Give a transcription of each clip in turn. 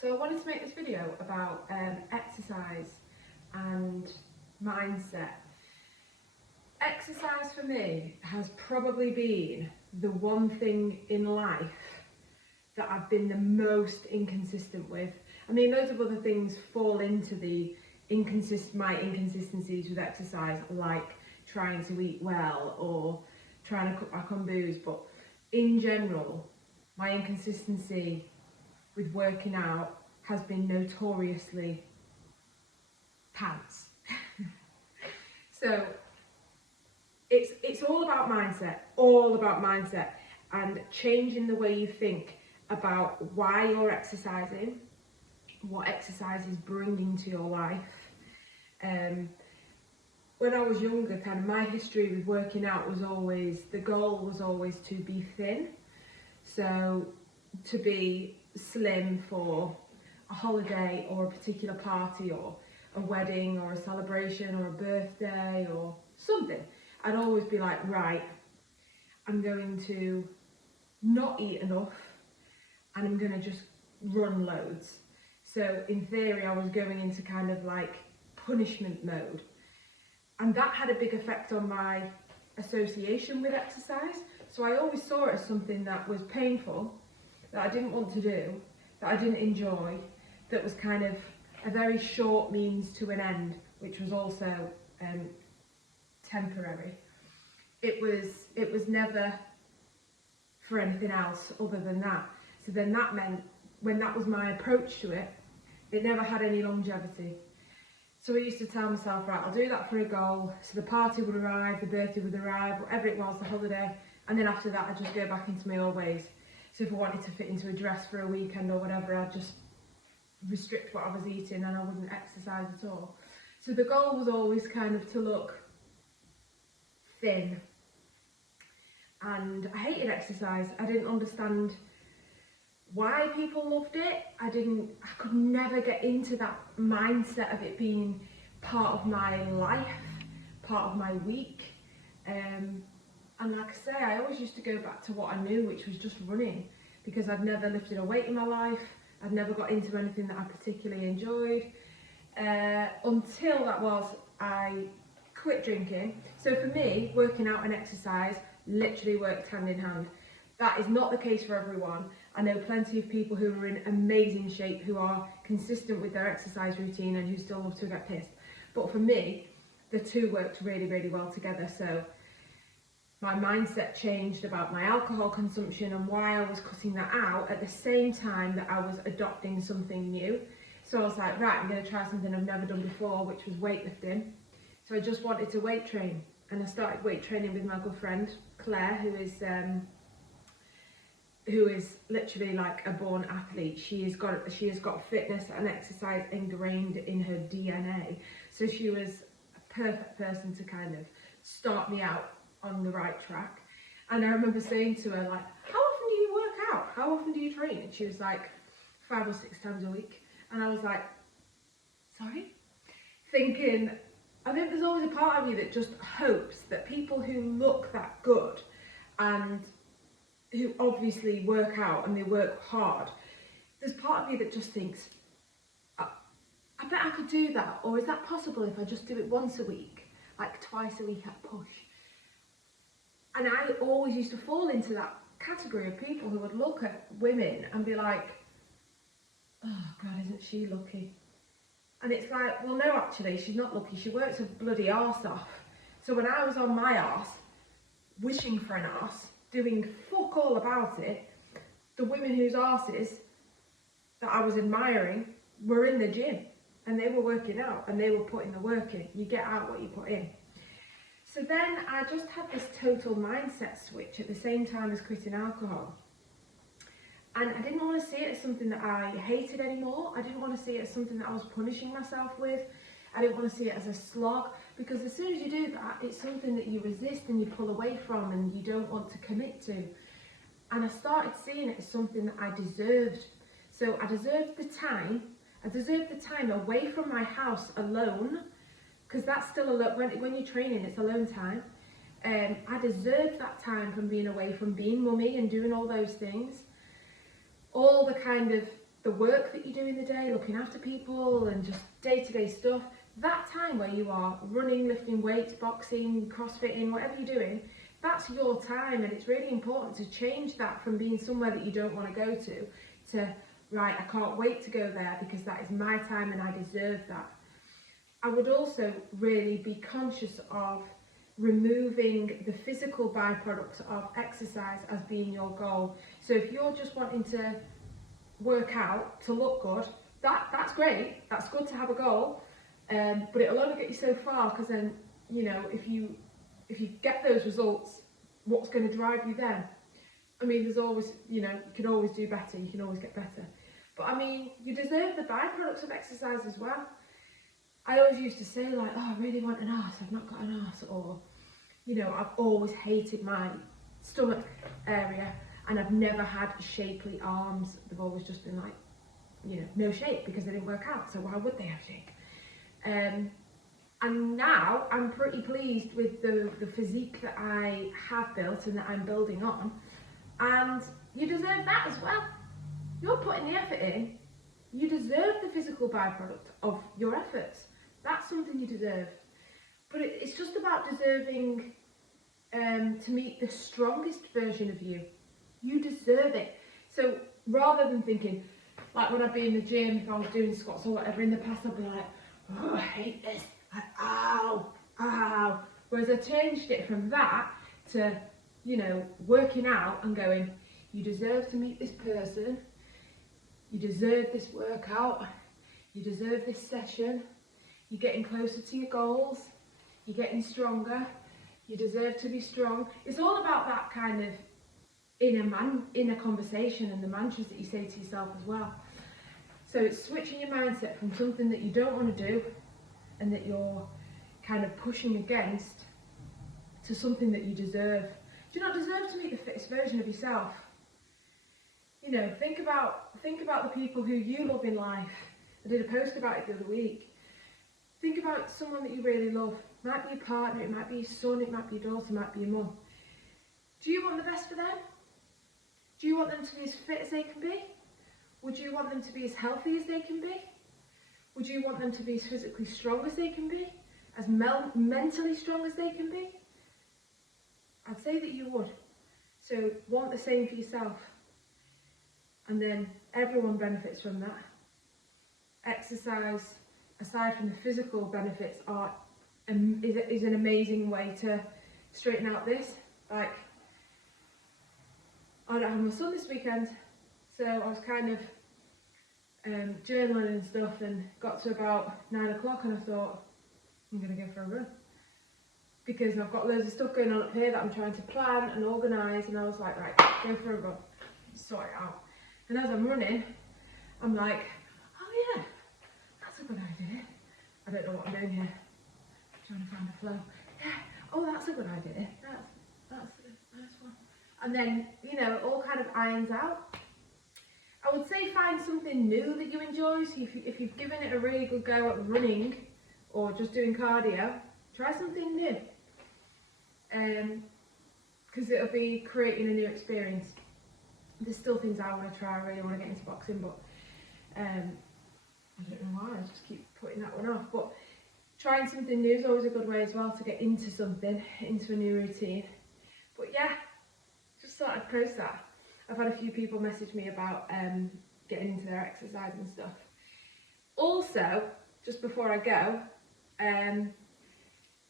So I wanted to make this video about exercise and mindset. Exercise for me has probably been the one thing in life that I've been the most inconsistent with. I mean, loads of other things fall into the my inconsistencies with exercise, like trying to eat well or trying to cut back on booze, but in general, my inconsistency with working out has been notoriously pants. So it's all about mindset and changing the way you think about why you're exercising, what exercise is bringing to your life. When I was younger, kind of my history with working out was always, the goal was always to be thin. So to be slim for a holiday or a particular party or a wedding or a celebration or a birthday or something. I'd always be like, right, I'm going to not eat enough and I'm going to just run loads. So in theory, I was going into kind of like punishment mode. And that had a big effect on my association with exercise. So I always saw it as something that was painful, that I didn't want to do, that I didn't enjoy, that was kind of a very short means to an end, which was also temporary. It was never for anything else other than that. So then that meant, when that was my approach to it, it never had any longevity. So I used to tell myself, right, I'll do that for a goal. So the party would arrive, the birthday would arrive, whatever it was, the holiday. And then after that, I'd just go back into my old ways. So if I wanted to fit into a dress for a weekend or whatever, I'd just restrict what I was eating and I wouldn't exercise at all. So the goal was always kind of to look thin. And I hated exercise. I didn't understand why people loved it. I could never get into that mindset of it being part of my life, part of my week. And like I say, I always used to go back to what I knew, which was just running, because I'd never lifted a weight in my life. I'd never got into anything that I particularly enjoyed, until I quit drinking. So for me, working out and exercise literally worked hand in hand. That is not the case for everyone. I know plenty of people who are in amazing shape, who are consistent with their exercise routine and who still love to get pissed. But for me, the two worked really, really well together. So my mindset changed about my alcohol consumption and why I was cutting that out at the same time that I was adopting something new. So I was like, right, I'm going to try something I've never done before, which was weightlifting. So I just wanted to weight train, and I started weight training with my good friend Claire, who is literally like a born athlete. She has got fitness and exercise ingrained in her DNA. So she was a perfect person to kind of start me out on the right track. And I remember saying to her, like, how often do you work out? How often do you train? And she was like, 5 or 6 times a week. And I was like, sorry? Thinking, I think there's always a part of you that just hopes that people who look that good and who obviously work out and they work hard, there's part of you that just thinks, I bet I could do that, or is that possible if I just do it once a week, like twice a week at push? And I always used to fall into that category of people who would look at women and be like, oh God, isn't she lucky? And it's like, well, no, actually, she's not lucky. She works her bloody arse off. So when I was on my arse, wishing for an arse, doing fuck all about it, the women whose arses that I was admiring were in the gym and they were working out and they were putting the work in. You get out what you put in. So then I just had this total mindset switch at the same time as quitting alcohol. And I didn't want to see it as something that I hated anymore. I didn't want to see it as something that I was punishing myself with. I didn't want to see it as a slog, because as soon as you do that, it's something that you resist and you pull away from and you don't want to commit to. And I started seeing it as something that I deserved. So I deserved the time. I deserved the time away from my house alone, because that's still alone. When you're training, it's alone time. I deserved that time from being away from being mummy and doing all those things. All the kind of the work that you do in the day, looking after people and just day-to-day stuff, that time where you are running, lifting weights, boxing, crossfitting, whatever you're doing, that's your time, and it's really important to change that from being somewhere that you don't want to go to, right, I can't wait to go there because that is my time and I deserve that. I would also really be conscious of removing the physical byproducts of exercise as being your goal. So if you're just wanting to work out to look good, that's great, that's good to have a goal, but it'll only get you so far, because then, you know, if you get those results, what's going to drive you then? I mean, there's always, you know, you can always do better, you can always get better, but I mean, you deserve the byproducts of exercise as well. I always used to say, like, oh, I really want an arse, I've not got an arse, or, you know, I've always hated my stomach area and I've never had shapely arms. They've always just been like, you know, no shape because they didn't work out, so why would they have shape? And now I'm pretty pleased with the physique that I have built and that I'm building on, and you deserve that as well. You're putting the effort in, you deserve the physical byproduct of your efforts. That's something you deserve. But it's just about deserving to meet the strongest version of you. You deserve it. So rather than thinking, like when I'd be in the gym, if I was doing squats or whatever in the past, I'd be like, oh, I hate this, like, ow, ow. Whereas I changed it from that to, you know, working out and going, you deserve to meet this person, you deserve this workout, you deserve this session, you're getting closer to your goals, you're getting stronger, you deserve to be strong. It's all about that kind of inner conversation and the mantras that you say to yourself as well. So it's switching your mindset from something that you don't want to do and that you're kind of pushing against to something that you deserve. Do you not deserve to meet the fittest version of yourself? You know, think about the people who you love in life. I did a post about it the other week. Think about someone that you really love. It might be your partner, it might be your son, it might be your daughter, it might be your mum. Do you want the best for them? Do you want them to be as fit as they can be? Would you want them to be as healthy as they can be? Would you want them to be as physically strong as they can be? As mentally strong as they can be? I'd say that you would. So want the same for yourself. And then everyone benefits from that. Exercise, aside from the physical benefits, is an amazing way to straighten out this. Like, I don't have my son this weekend, so I was kind of journaling and stuff, and got to about 9 o'clock and I thought, I'm going to go for a run. Because I've got loads of stuff going on up here that I'm trying to plan and organise, and I was like, right, go for a run, sort it out. And as I'm running, I'm like, oh yeah, that's a good idea. I don't know what I'm doing here. I'm trying to find a flow. Yeah, oh, that's a good idea. That's a nice one. And then, you know, it all kind of irons out. I would say find something new that you enjoy. So if you've given it a really good go at running or just doing cardio, try something new. Because it'll be creating a new experience. There's still things I want to try. I really want to get into boxing, but I don't know why. I just keep putting that one off. But trying something new is always a good way as well to get into something, into a new routine. But yeah, just thought I'd post that. I've had a few people message me about getting into their exercise and stuff. Also, just before I go,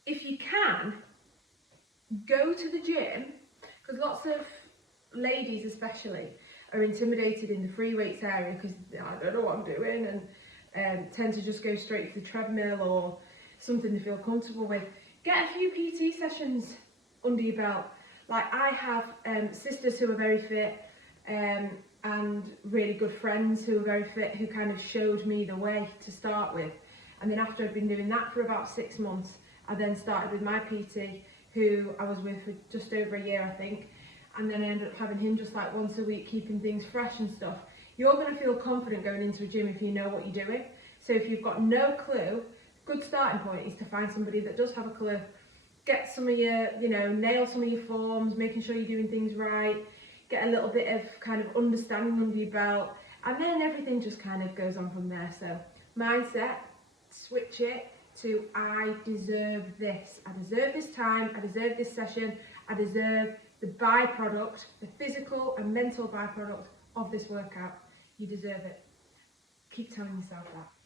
if you can, go to the gym, because lots of ladies especially are intimidated in the free weights area because I don't know what I'm doing, and tend to just go straight to the treadmill or something to feel comfortable with. Get a few PT sessions under your belt. Like, I have sisters who are very fit, and really good friends who are very fit, who kind of showed me the way to start with. And then after I'd been doing that for about 6 months, I then started with my PT, who I was with for just over a year, I think. And then I ended up having him just like once a week, keeping things fresh and stuff. You're going to feel confident going into a gym if you know what you're doing. So if you've got no clue, good starting point is to find somebody that does have a clue. Get some of your, you know, nail some of your forms, making sure you're doing things right. Get a little bit of kind of understanding under your belt, And then everything just kind of goes on from there. So mindset, switch it to I deserve this. I deserve this time, I deserve this session, I deserve the byproduct, the physical and mental byproduct of this workout. You deserve it. Keep telling yourself that.